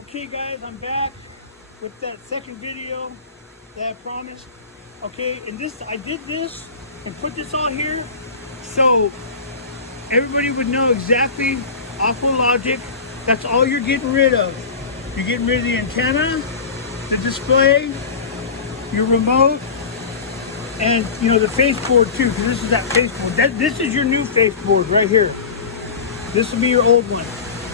Okay guys, I'm back with that second video that I promised. Okay, and I did this and put this on here so everybody would know exactly Aqua Logic. That's all you're getting rid of. You're getting rid of the antenna, the display, your remote, and the baseboard too, because this is that baseboard. This is your new baseboard right here. This will be your old one.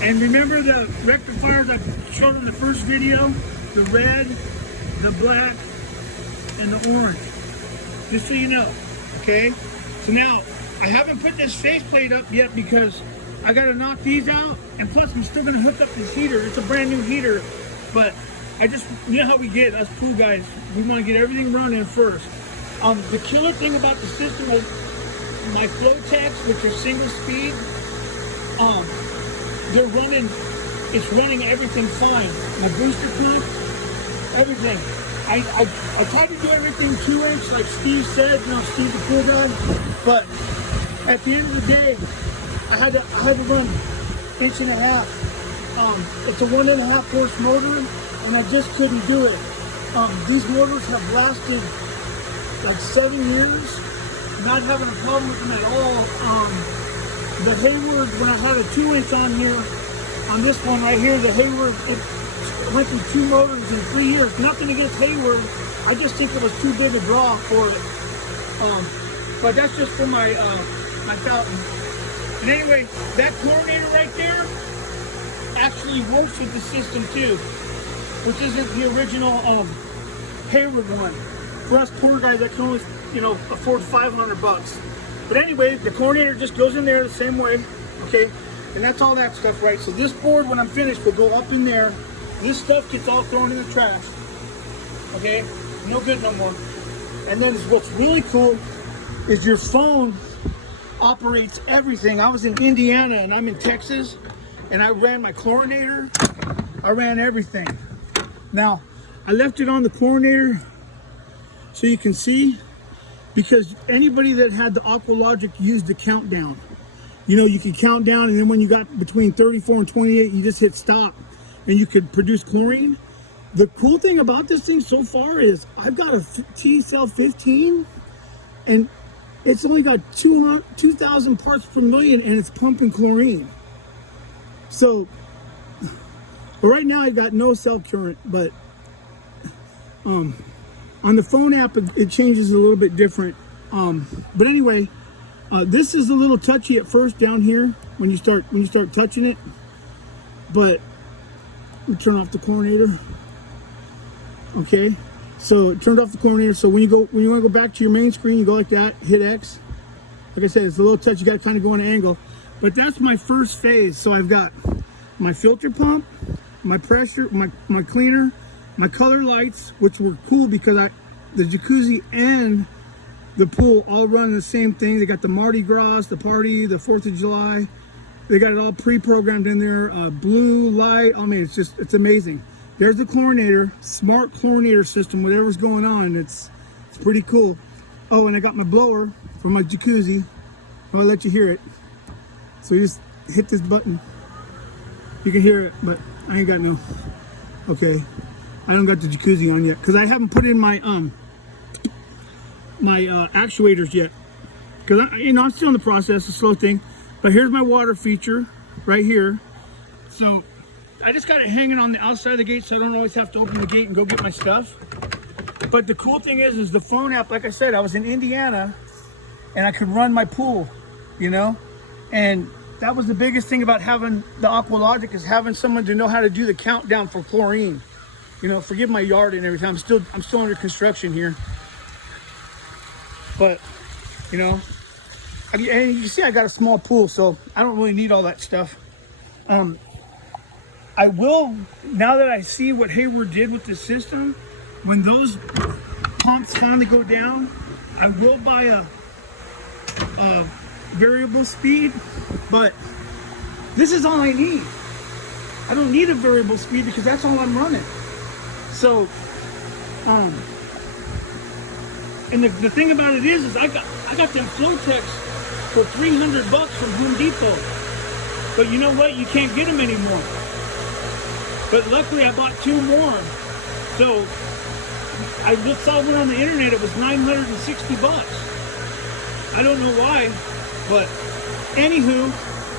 And remember the rectifiers I showed in the first video? The red, the black, and the orange. Just so you know, okay? So now, I haven't put this faceplate up yet because I gotta knock these out, and plus I'm still gonna hook up this heater. It's a brand new heater, but you know how we get, us pool guys, we wanna get everything running first. The killer thing about the system is my flow techs, which are single speed, it's running everything fine. My booster pump, everything. I tried to do everything 2-inch like Steve said, Steve the pool guy, but at the end of the day, I had to run 1.5 inches. It's a 1.5 horse motor, and I just couldn't do it. These motors have lasted like 7 years, not having a problem with them at all. The Hayward, when I had a 2-inch on here, on this one right here, the Hayward, it went through 2 motors in 3 years. Nothing against Hayward, I just think it was too big a draw for it. But that's just for my my fountain. And anyway, that chlorinator right there actually works with the system too, which isn't the original Hayward one. For us poor guys that can only afford $500. But anyway, the chlorinator just goes in there the same way, okay? And that's all that stuff, right? So this board, when I'm finished, will go up in there. This stuff gets all thrown in the trash, okay? No good no more. And then what's really cool is your phone operates everything. I was in Indiana and I'm in Texas, and I ran my chlorinator. I ran everything. Now, I left it on the chlorinator so you can see, because anybody that had the Aqua Logic used the countdown. You could count down, and then when you got between 34 and 28, you just hit stop, and you could produce chlorine. The cool thing about this thing so far is I've got a T-cell 15, and it's only got 2,000 parts per million, and it's pumping chlorine. So, right now I got no cell current, but on the phone app, it changes a little bit different. But anyway, this is a little touchy at first down here when you start touching it. But we turn off the chlorinator. Okay, so it turned off the chlorinator. So when you want to go back to your main screen, you go like that, hit X. Like I said, it's a little touch. You got to kind of go on an angle. But that's my first phase. So I've got my filter pump, my pressure, my cleaner, my color lights, which were cool because the jacuzzi and the pool all run the same thing. They got the Mardi Gras, the party, the 4th of July. They got it all pre-programmed in there. Blue light. I mean, it's amazing. There's the chlorinator, smart chlorinator system. Whatever's going on, it's pretty cool. Oh, and I got my blower for my jacuzzi. I'll let you hear it. So you just hit this button. You can hear it, but I ain't got no. Okay. I don't got the jacuzzi on yet because I haven't put in my actuators yet, because I'm still in the process, a slow thing. But here's my water feature right here. So I just got it hanging on the outside of the gate, so I don't always have to open the gate and go get my stuff. But the cool thing is the phone app. Like I said, I was in Indiana and I could run my pool, and that was the biggest thing about having the Aqua Logic, is having someone to know how to do the countdown for chlorine. Forgive my yard and everything. I'm still under construction here. But, and you see I got a small pool, so I don't really need all that stuff. I will, now that I see what Hayward did with the system, when those pumps finally go down, I will buy a variable speed, but this is all I need. I don't need a variable speed because that's all I'm running. So, and the thing about it is I got them flow techs for $300 from Home Depot. But you know what? You can't get them anymore. But luckily I bought 2 more. So I just saw one on the internet, it was 960 bucks. I don't know why, but anywho,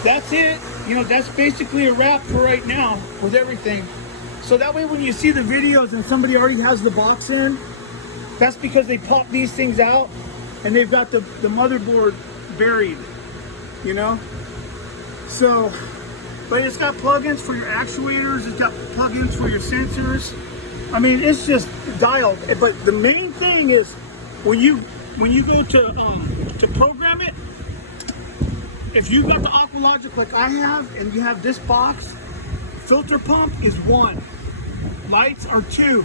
that's it. You know, that's basically a wrap for right now with everything. So that way when you see the videos and somebody already has the box in, that's because they pop these things out and they've got the motherboard buried, you know? So, but it's got plugins for your actuators, it's got plugins for your sensors. I mean, it's just dialed. But the main thing is when you go to program it, if you've got the Aqua Logic like I have and you have this box, filter pump is 1, lights are 2,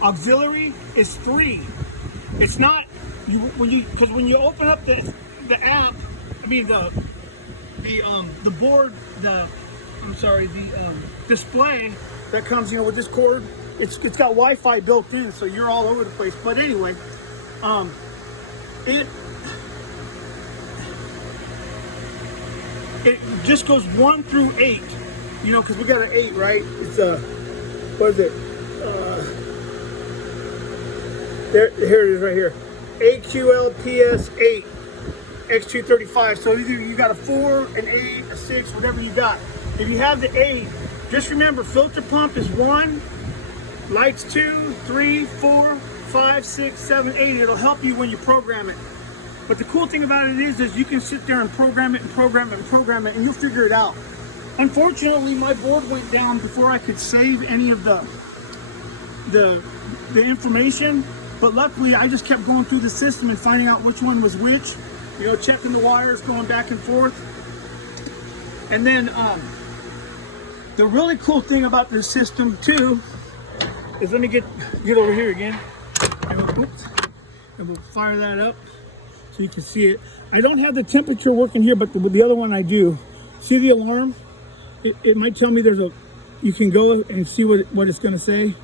auxiliary is 3. It's not because when you open up the app, I mean the board, the display that comes, you know, with this cord, it's got Wi-Fi built in, so you're all over the place. But anyway, it just goes 1 through 8, you know, because we got an 8, right? It's what is it? Here it is right here. AQLPS8 X235. So either you got a 4, an 8, a 6, whatever you got. If you have the 8, just remember filter pump is 1, lights 2, 3, 4, 5, 6, 7, 8. It'll help you when you program it. But the cool thing about it is you can sit there and program it and program it and program it, and you'll figure it out. Unfortunately, my board went down before I could save any of the information. But luckily, I just kept going through the system and finding out which one was which. You know, checking the wires, going back and forth. And then the really cool thing about this system too is, let me get over here again, and we'll fire that up so you can see it. I don't have the temperature working here, but with the other one I do. See the alarm? It might tell me you can go and see what it's going to say.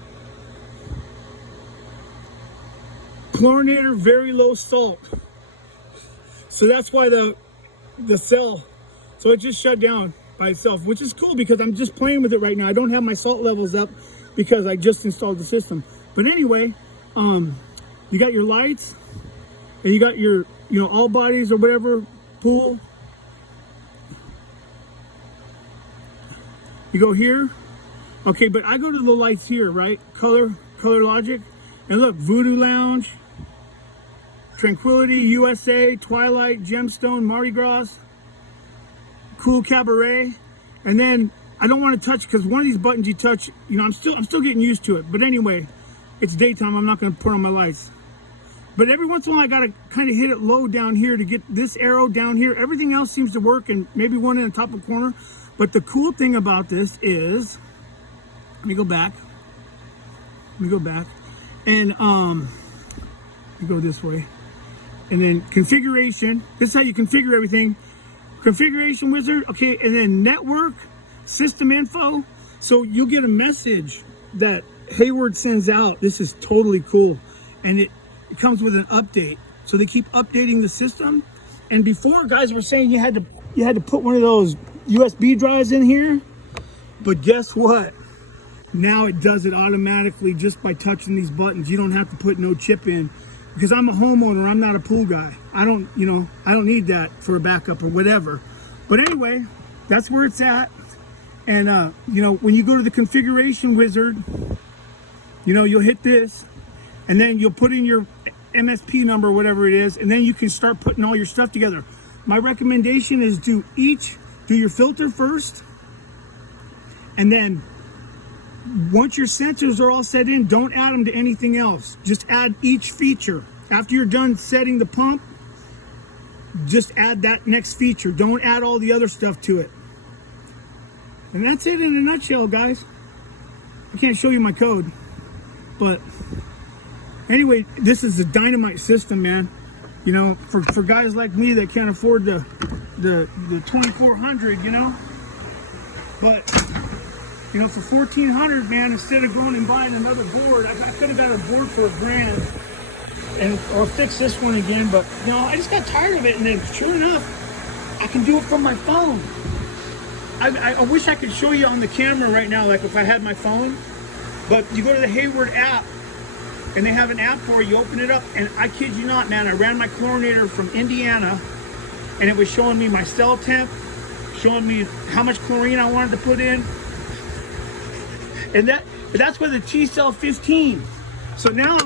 Chlorinator, very low salt. So that's why the cell, so it just shut down by itself, which is cool because I'm just playing with it right now. I don't have my salt levels up because I just installed the system. But anyway, you got your lights and you got your, you know, all bodies or whatever, pool. You go here. Okay, but I go to the lights here, right? Color Logic. And look, Voodoo Lounge, Tranquility, USA, Twilight, Gemstone, Mardi Gras, Cool Cabaret. And then I don't want to touch, because one of these buttons you touch, you know, I'm still getting used to it. But anyway, it's daytime, I'm not going to put on my lights. But every once in a while I got to kind of hit it low down here to get this arrow down here. Everything else seems to work, and maybe one in the top of the corner. But the cool thing about this is, let me go back. And you go this way. And then configuration. This is how you configure everything. Configuration wizard. Okay, and then network, system info. So you'll get a message that Hayward sends out. This is totally cool. And it comes with an update. So they keep updating the system. And before, guys were saying you had to put one of those USB drives in here. But guess what? Now it does it automatically just by touching these buttons. You don't have to put no chip in, because I'm a homeowner, I'm not a pool guy. I don't need that for a backup or whatever. But anyway, that's where it's at. And you know, when you go to the configuration wizard, you know, you'll hit this, and then you'll put in your MSP number or whatever it is, and then you can start putting all your stuff together. My recommendation is do your filter first, and then once your sensors are all set in, don't add them to anything else. Just add each feature. After you're done setting the pump, just add that next feature. Don't add all the other stuff to it. And that's it in a nutshell, guys. I can't show you my code, but anyway, this is a dynamite system, man. You know, for guys like me that can't afford the 2400, you know. But you know, for $1,400, man, instead of going and buying another board, I could have got a board for $1,000 or fix this one again. But you know, I just got tired of it, and then sure enough, I can do it from my phone. I wish I could show you on the camera right now, like if I had my phone. But you go to the Hayward app, and they have an app for it. You open it up, and I kid you not, man, I ran my chlorinator from Indiana, and it was showing me my cell temp, showing me how much chlorine I wanted to put in, and that's with the T-cell 15. So now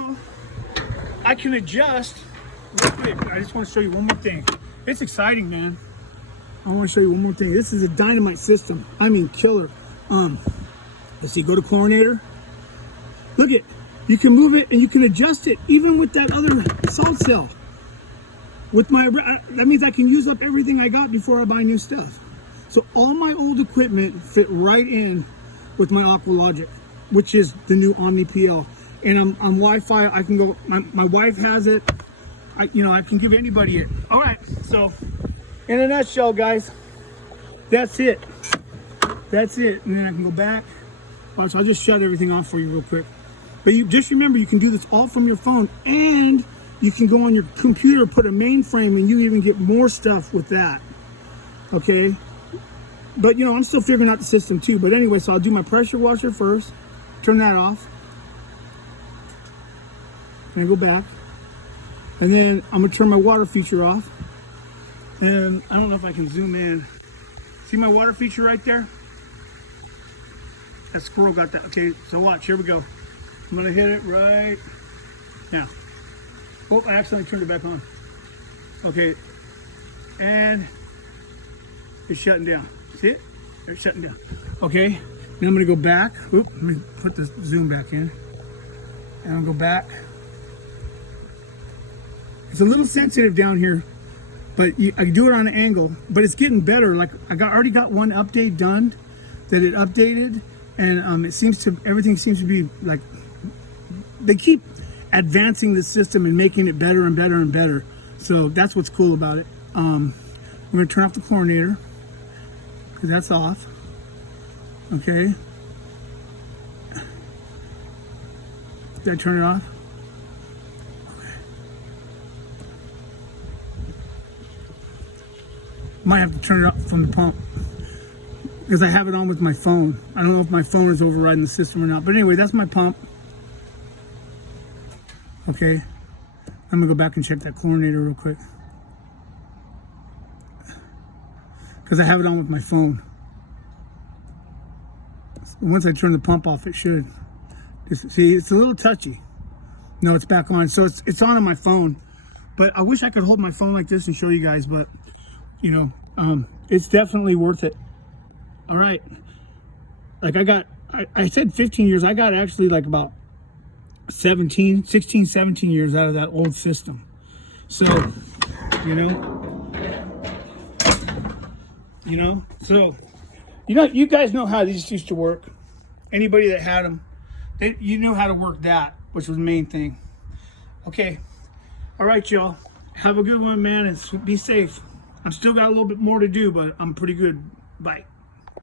I can adjust real quick. I just want to show you one more thing. It's exciting, man. I want to show you one more thing. This is a dynamite system. I mean, killer. Let's see. Go to chlorinator. Look it. You can move it and you can adjust it, even with that other salt cell. With my, that means I can use up everything I got before I buy new stuff. So all my old equipment fit right in with my Aqua Logic, which is the new OmniPl. And I'm on Wi-Fi. I can go. My wife has it. I can give anybody it. All right. So, in a nutshell, guys, that's it. That's it. And then I can go back. All right, so I'll just shut everything off for you real quick. But you just remember, you can do this all from your phone, and you can go on your computer, put a mainframe, and you even get more stuff with that. Okay. But I'm still figuring out the system too. But anyway, so I'll do my pressure washer first. Turn that off. And go back. And then I'm gonna turn my water feature off. And I don't know if I can zoom in. See my water feature right there? That squirrel got that. Okay, so watch, here we go. I'm gonna hit it right now. Oh, I accidentally turned it back on. Okay, and it's shutting down. See it? It's shutting down. Okay, now I'm gonna go back. Oop, let me put the zoom back in. And I'll go back. It's a little sensitive down here, but I can do it on an angle, but it's getting better. Like already got one update done that it updated, and everything seems to be like, they keep advancing the system and making it better and better and better. So that's what's cool about it. We're gonna turn off the chlorinator because that's off. Okay. Did I turn it off? Might have to turn it up from the pump because I have it on with my phone. I don't know if my phone is overriding the system or not. But anyway, that's my pump. Okay. I'm going to go back and check that chlorinator real quick because I have it on with my phone. Once I turn the pump off, it should. See, it's a little touchy. No, it's back on. So it's on my phone. But I wish I could hold my phone like this and show you guys, but it's definitely worth it. All right. Like I said 15 years. I got actually like about 16, 17 years out of that old system. So, you guys know how these used to work. Anybody that had them, you knew how to work that, which was the main thing. Okay. All right, y'all. Have a good one, man, and be safe. I've still got a little bit more to do, but I'm pretty good. Bye.